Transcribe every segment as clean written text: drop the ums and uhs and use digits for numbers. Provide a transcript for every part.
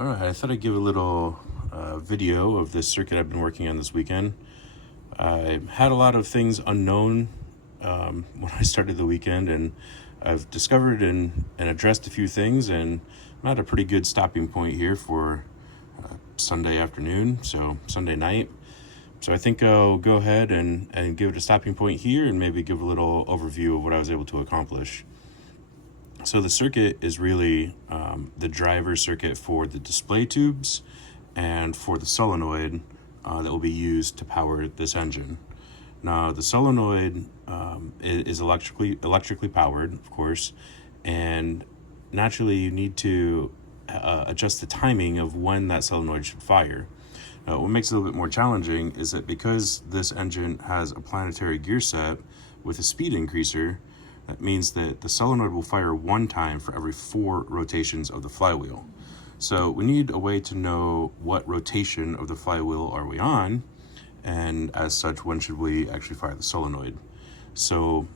All right, I thought I'd give a little video of this circuit I've been working on this weekend. I had a lot of things unknown when I started the weekend, and I've discovered and addressed a few things, and I'm at a pretty good stopping point here for Sunday afternoon, so Sunday night. So I think I'll go ahead and give it a stopping point here and maybe give a little overview of what I was able to accomplish. So the circuit is really the driver circuit for the display tubes and for the solenoid that will be used to power this engine. Now the solenoid is electrically powered, of course, and naturally you need to adjust the timing of when that solenoid should fire. What makes it a little bit more challenging is that because this engine has a planetary gear set with a speed increaser, that means that the solenoid will fire one time for every 4 rotations of the flywheel. So we need a way to know what rotation of the flywheel are we on, and as such, when should we actually fire the solenoid. So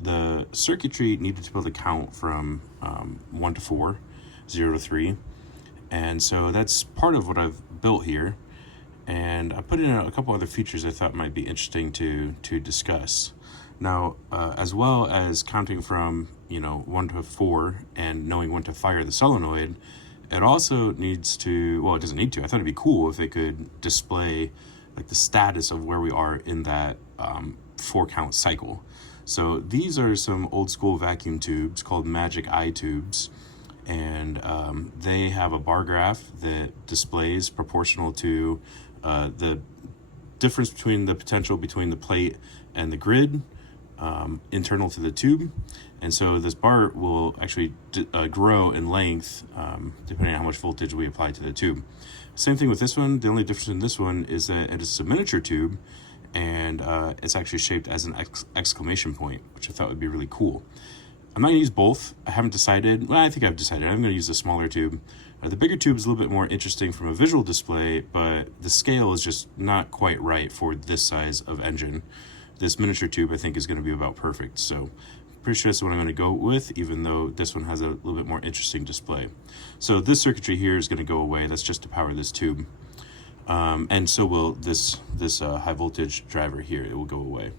the circuitry needed to be able to count from 1 to 4, 0 to 3, and so that's part of what I've built here. And I put in a couple other features I thought might be interesting to discuss. Now, as well as counting from 1 to 4 and knowing when to fire the solenoid, it also needs to, well, it doesn't need to. I thought it'd be cool if it could display like the status of where we are in that 4 count cycle. So these are some old school vacuum tubes called Magic Eye tubes, and they have a bar graph that displays proportional to the difference between the potential between the plate and the grid internal to the tube. And so this bar will actually grow in length depending on how much voltage we apply to the tube. Same thing with this one. The only difference in this one is that it is a miniature tube, and it's actually shaped as an exclamation point, which I thought would be really cool. I'm not going to use both. I haven't decided. Well, I think I've decided. I'm going to use the smaller tube. The bigger tube is a little bit more interesting from a visual display, but the scale is just not quite right for this size of engine. This miniature tube, I think, is going to be about perfect. So pretty sure that's what I'm going to go with, even though this one has a little bit more interesting display. So this circuitry here is going to go away. That's just to power this tube. And so will this high voltage driver here. It will go away.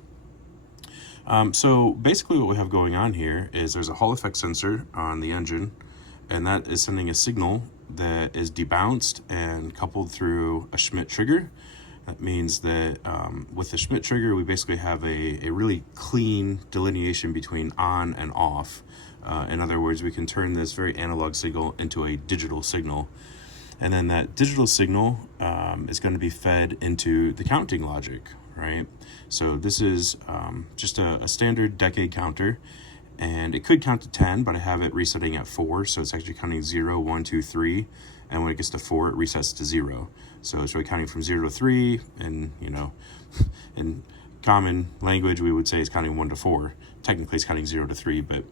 So basically what we have going on here is there's a Hall effect sensor on the engine, and that is sending a signal that is debounced and coupled through a Schmitt trigger. That means that with the Schmitt trigger, we basically have a really clean delineation between on and off. In other words, we can turn this very analog signal into a digital signal. And then that digital signal is going to be fed into the counting logic, right? So this is just a standard decade counter, and it could count to 10, but I have it resetting at 4, so it's actually counting 0, 1, 2, 3, and when it gets to 4, it resets to 0. So it's really counting from 0 to 3, and in common language, we would say it's counting 1 to 4. Technically, it's counting 0 to 3, but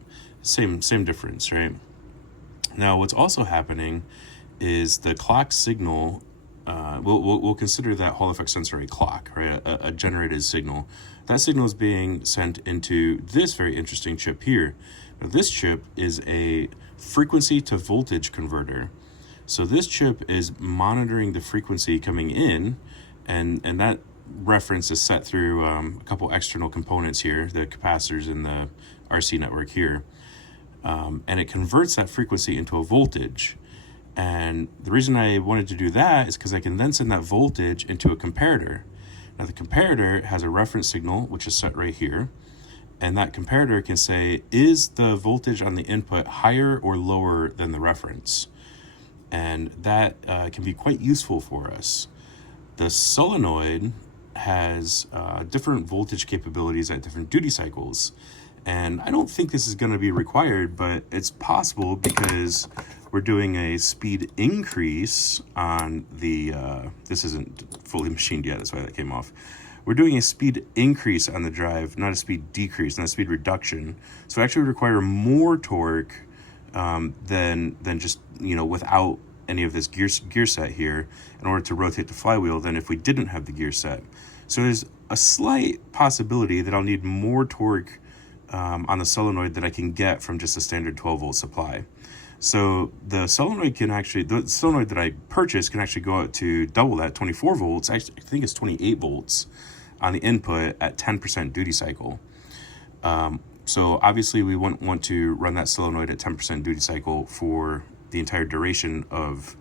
same difference, right? Now, what's also happening is the clock signal. We'll consider that Hall effect sensor a clock, right? A generated signal. That signal is being sent into this very interesting chip here. Now, this chip is a frequency to voltage converter. So this chip is monitoring the frequency coming in, and that reference is set through a couple external components here, the capacitors in the RC network here, and it converts that frequency into a voltage. And the reason I wanted to do that is because I can then send that voltage into a comparator. Now the comparator has a reference signal, which is set right here, and that comparator can say, is the voltage on the input higher or lower than the reference? And that can be quite useful for us. The solenoid has different voltage capabilities at different duty cycles, and I don't think this is going to be required, but it's possible because we're doing a speed increase on the, this isn't fully machined yet, that's why that came off. We're doing a speed increase on the drive, not a speed decrease, not a speed reduction. So it actually require more torque than just, without any of this gear set here in order to rotate the flywheel than if we didn't have the gear set. So there's a slight possibility that I'll need more torque on the solenoid that I can get from just a standard 12 volt supply. So the solenoid that I purchased can actually go out to double that, 24 volts. Actually, I think it's 28 volts on the input at 10% duty cycle. So obviously we wouldn't want to run that solenoid at 10% duty cycle for the entire duration of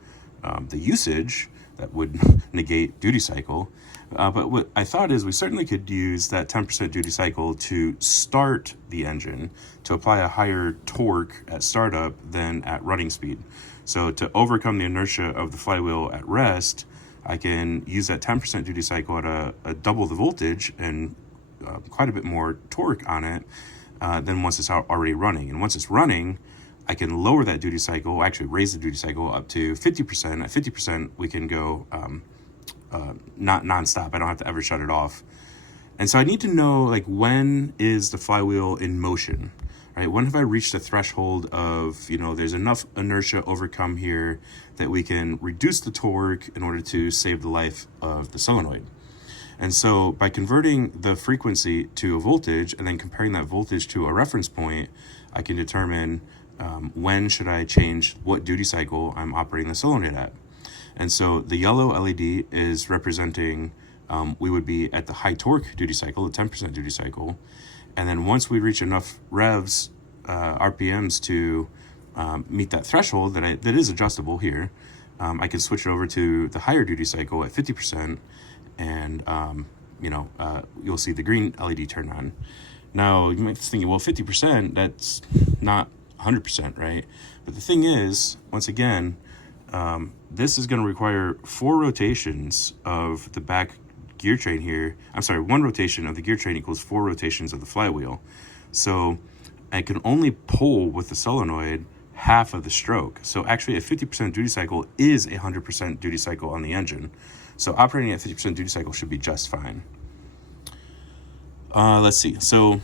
the usage. That would negate duty cycle. But what I thought is we certainly could use that 10% duty cycle to start the engine, to apply a higher torque at startup than at running speed. So to overcome the inertia of the flywheel at rest, I can use that 10% duty cycle at a double the voltage and quite a bit more torque on it than once it's already running. And once it's running, I can lower that duty cycle, actually raise the duty cycle up to 50%. At 50%, we can go not nonstop. I don't have to ever shut it off. And so I need to know, like, when is the flywheel in motion, right? When have I reached the threshold of, there's enough inertia overcome here that we can reduce the torque in order to save the life of the solenoid. And so by converting the frequency to a voltage and then comparing that voltage to a reference point, I can determine when should I change what duty cycle I'm operating the solenoid at. And so the yellow LED is representing, we would be at the high torque duty cycle, the 10% duty cycle. And then once we reach enough revs, RPMs to meet that threshold that is adjustable here, I can switch it over to the higher duty cycle at 50%. And, you'll see the green LED turn on. Now, you might be thinking, well, 50%, that's not 100%, right? But the thing is, once again, this is going to require 4 rotations of the back gear train here. I'm sorry, 1 rotation of the gear train equals 4 rotations of the flywheel. So I can only pull with the solenoid half of the stroke. So actually a 50% duty cycle is a 100% duty cycle on the engine. So operating at 50% duty cycle should be just fine. Let's see. So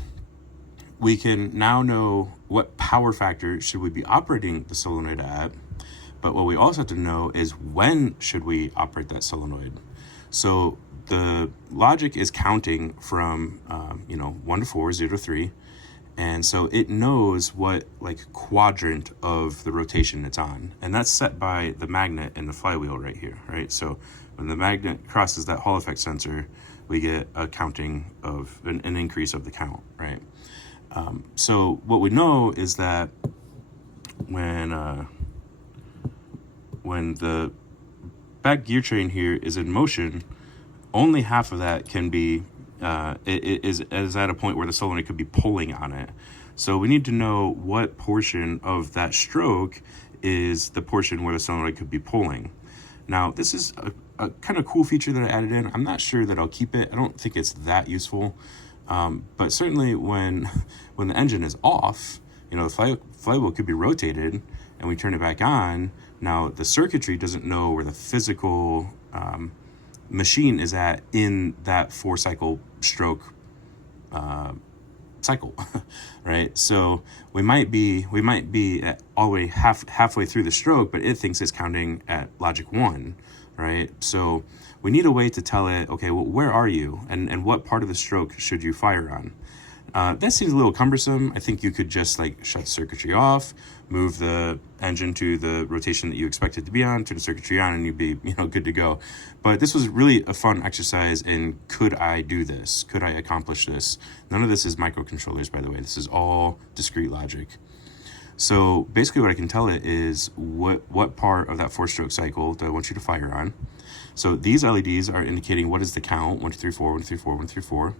we can now know what power factor should we be operating the solenoid at, but what we also have to know is when should we operate that solenoid. So the logic is counting from 1 to 4, 0 to 3, and so it knows what quadrant of the rotation it's on, and that's set by the magnet and the flywheel right here, right? So when the magnet crosses that Hall effect sensor, we get a counting of an increase of the count, right? So what we know is that when the back gear train here is in motion, only half of that can be it is at a point where the solenoid could be pulling on it. So we need to know what portion of that stroke is the portion where the solenoid could be pulling. Now, this is a kind of cool feature that I added in. I'm not sure that I'll keep it. I don't think it's that useful. But certainly when the engine is off, the flywheel could be rotated and we turn it back on. Now, the circuitry doesn't know where the physical machine is at in that 4-cycle stroke cycle, right? So we might be at all the way halfway through the stroke, but it thinks it's counting at logic 1, right? So we need a way to tell it, okay, well, where are you, and what part of the stroke should you fire on? That seems a little cumbersome. I think you could just shut circuitry off, move the engine to the rotation that you expect it to be on, turn the circuitry on, and you'd be good to go. But this was really a fun exercise in, could I do this? Could I accomplish this? None of this is microcontrollers, by the way. This is all discrete logic. So basically what I can tell it is what part of that 4-stroke cycle do I want you to fire on. So these LEDs are indicating what is the count, 1, 2, 3, 4, 1, 2, 3, 4, 1, 2, 3, 4.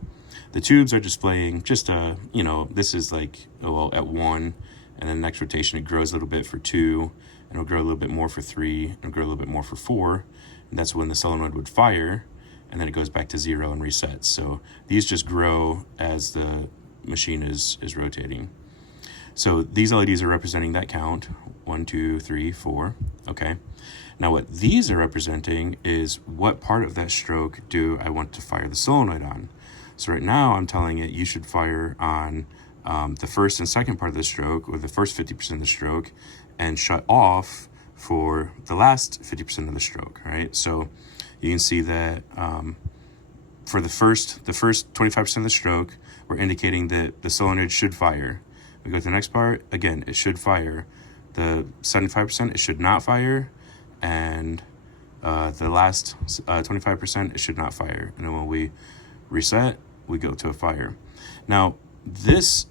The tubes are displaying just this is at 1, and then next rotation it grows a little bit for 2, and it'll grow a little bit more for 3, and grow a little bit more for 4, and that's when the solenoid would fire, and then it goes back to 0 and resets. So these just grow as the machine is rotating. So these LEDs are representing that count, 1, 2, 3, 4, okay. Now what these are representing is what part of that stroke do I want to fire the solenoid on. So right now I'm telling it you should fire on the first and second part of the stroke, or the first 50% of the stroke, and shut off for the last 50% of the stroke, right? So you can see that for the first 25% of the stroke, we're indicating that the solenoid should fire. We go to the next part, again, it should fire. the 75%, it should not fire, and the last 25%, it should not fire. And then when we reset, we go to a fire. Now, this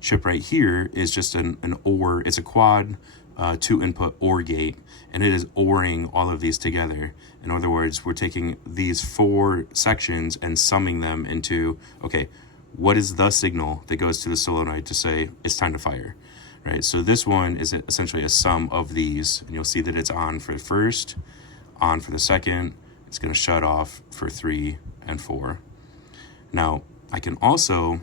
chip right here is just an OR. It's a quad 2-input OR gate, and it is ORing all of these together. In other words, we're taking these 4 sections and summing them into, okay, what is the signal that goes to the solenoid to say it's time to fire, right? So this one is essentially a sum of these, and you'll see that it's on for the first, on for the second, it's going to shut off for 3 and 4. Now, I can also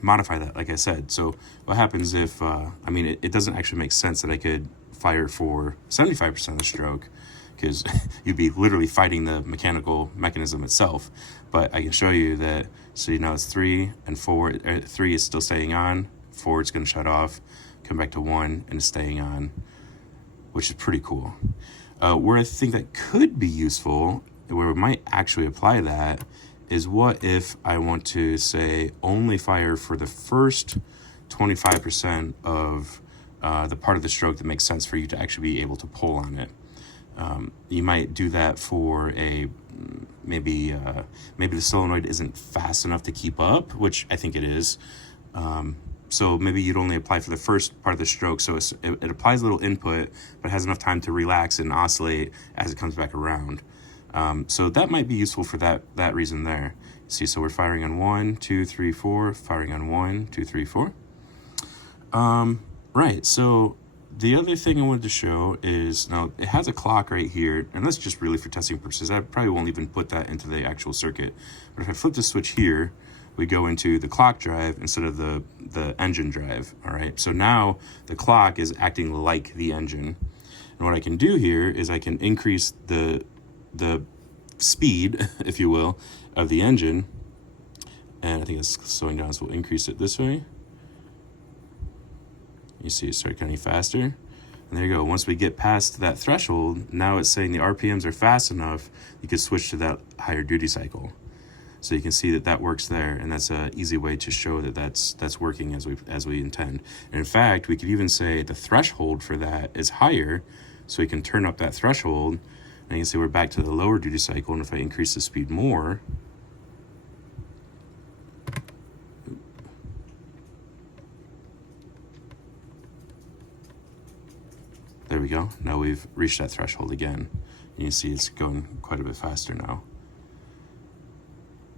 modify that, like I said. So what happens if, it doesn't actually make sense that I could fire for 75% of the stroke, because you'd be literally fighting the mechanical mechanism itself. But I can show you that, so it's 3 and 4, 3 is still staying on, 4 it's going to shut off, come back to 1 and it's staying on, which is pretty cool. Where I think that could be useful, where we might actually apply that, is what if I want to say only fire for the first 25% of the part of the stroke that makes sense for you to actually be able to pull on it. You might do that for maybe the solenoid isn't fast enough to keep up, which I think it is. So maybe you'd only apply for the first part of the stroke, so it applies a little input, but has enough time to relax and oscillate as it comes back around. So that might be useful for that reason there. See, so we're firing on 1, 2, 3, 4, firing on 1, 2, 3, 4. Right, so the other thing I wanted to show is, now it has a clock right here, and that's just really for testing purposes. I probably won't even put that into the actual circuit. But if I flip the switch here, we go into the clock drive instead of the engine drive, all right? So now the clock is acting like the engine. And what I can do here is I can increase the speed, if you will, of the engine. And I think it's slowing down, so we'll increase it this way. You see it start getting faster. And there you go. Once we get past that threshold, now it's saying the RPMs are fast enough, you can switch to that higher duty cycle. So you can see that works there, and that's an easy way to show that that's working as we intend. And in fact, we could even say the threshold for that is higher, so we can turn up that threshold, and you can see we're back to the lower duty cycle. And if I increase the speed more, there we go. Now we've reached that threshold again. You can see it's going quite a bit faster now.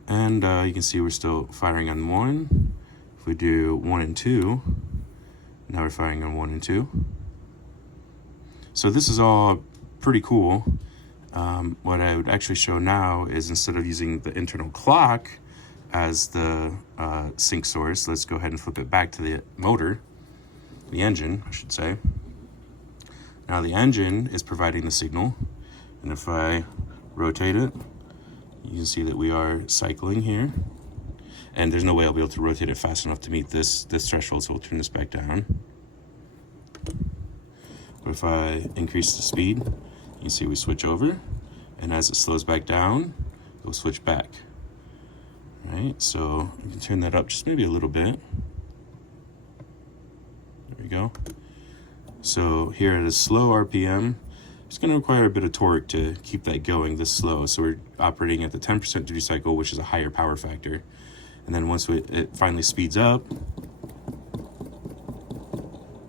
And you can see we're still firing on 1. If we do 1 and 2, now we're firing on 1 and 2. So this is all pretty cool. What I would actually show now is, instead of using the internal clock as the sync source, let's go ahead and flip it back to the motor, the engine, I should say. Now the engine is providing the signal, and if I rotate it, you can see that we are cycling here, and there's no way I'll be able to rotate it fast enough to meet this threshold, so we'll turn this back down. But if I increase the speed, you can see we switch over, and as it slows back down, it'll switch back. Right, so you can turn that up just maybe a little bit. There we go. So here at a slow RPM, it's going to require a bit of torque to keep that going this slow. So we're operating at the 10% duty cycle, which is a higher power factor. And then once it finally speeds up,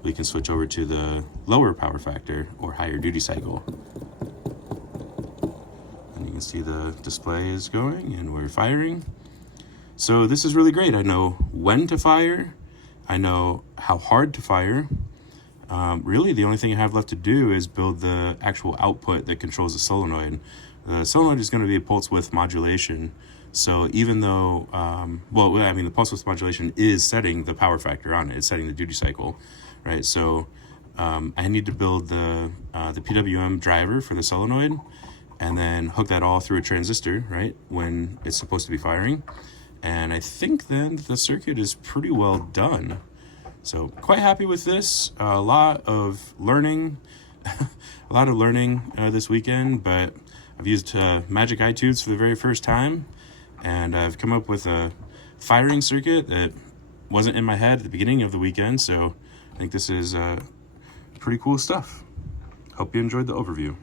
we can switch over to the lower power factor or higher duty cycle. And you can see the display is going and we're firing. So this is really great. I know when to fire. I know how hard to fire. Really, the only thing I have left to do is build the actual output that controls the solenoid. The solenoid is going to be a pulse width modulation. So even though, the pulse width modulation is setting the power factor on it. It's setting the duty cycle, right? So I need to build the PWM driver for the solenoid, and then hook that all through a transistor, right, when it's supposed to be firing. And I think then the circuit is pretty well done. So quite happy with this. A lot of learning, this weekend, but I've used Magic Etudes for the very first time, and I've come up with a firing circuit that wasn't in my head at the beginning of the weekend. So I think this is pretty cool stuff. Hope you enjoyed the overview.